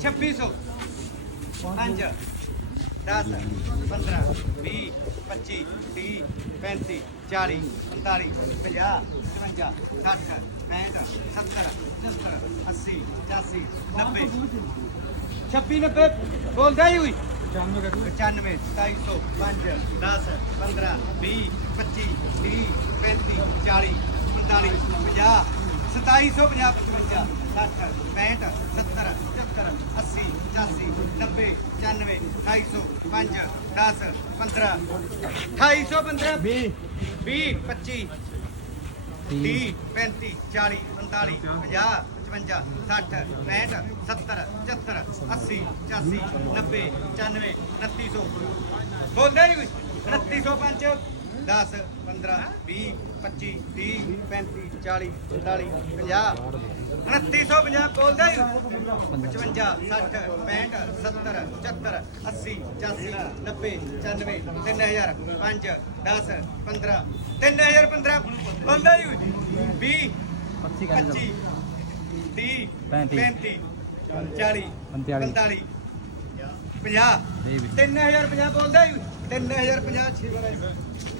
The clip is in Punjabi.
छबी सौ पंज पंद्रह भी पच्ची ती पैंती चाली पताली पंजाह पंवंजाहु सठ पैंठ सत्तर पचहत्तर अस्सी पचासी नब्बे बोल नवे हुई पचानवे सताई सौ पंज दस भी पच्ची ती पैंती चाली पताली ਸਤਾਈ ਸੌ ਪੰਜਾਹ ਪਚਵੰਜਾ ਸੱਠ ਪੈਂਹਠ ਸੱਤਰ ਪਚੱਤਰ ਅੱਸੀ ਪਚਾਸੀ ਨੱਬੇ ਪਚਾਨਵੇਂ ਅਠਾਈ ਸੌ ਪੰਜ ਦਸ ਪੰਦਰਾਂ ਅਠਾਈ ਸੌ ਪੰਦਰਾਂ ਵੀਹ ਵੀਹ ਪੱਚੀ ਤੀਹ ਪੈਂਤੀ ਚਾਲੀ ਪੰਤਾਲੀ ਪੰਜਾਹ ਪਚਵੰਜਾ ਸੱਠ ਪੈਂਹਠ ਸੱਤਰ ਪਚੱਤਰ ਅੱਸੀ ਪਚਾਸੀ ਨੱਬੇ ਪਚਾਨਵੇਂ ਉਨੱਤੀ ਸੌ ਬੋਲਦੇ ਨਹੀਂ ਕੁਛ ਉਨੱਤੀ ਸੌ ਪੰਜ ਦਸ 50 ਬੋਲਦਾ ਹੀ 55 60 65 70 80 80 90 10000 5 10 15 3000 15 ਬੋਲਦਾ ਹੀ 20 25 30 35 40 45 50 3050 ਬੋਲਦਾ ਹੀ 3050 6 ਬਾਰੇ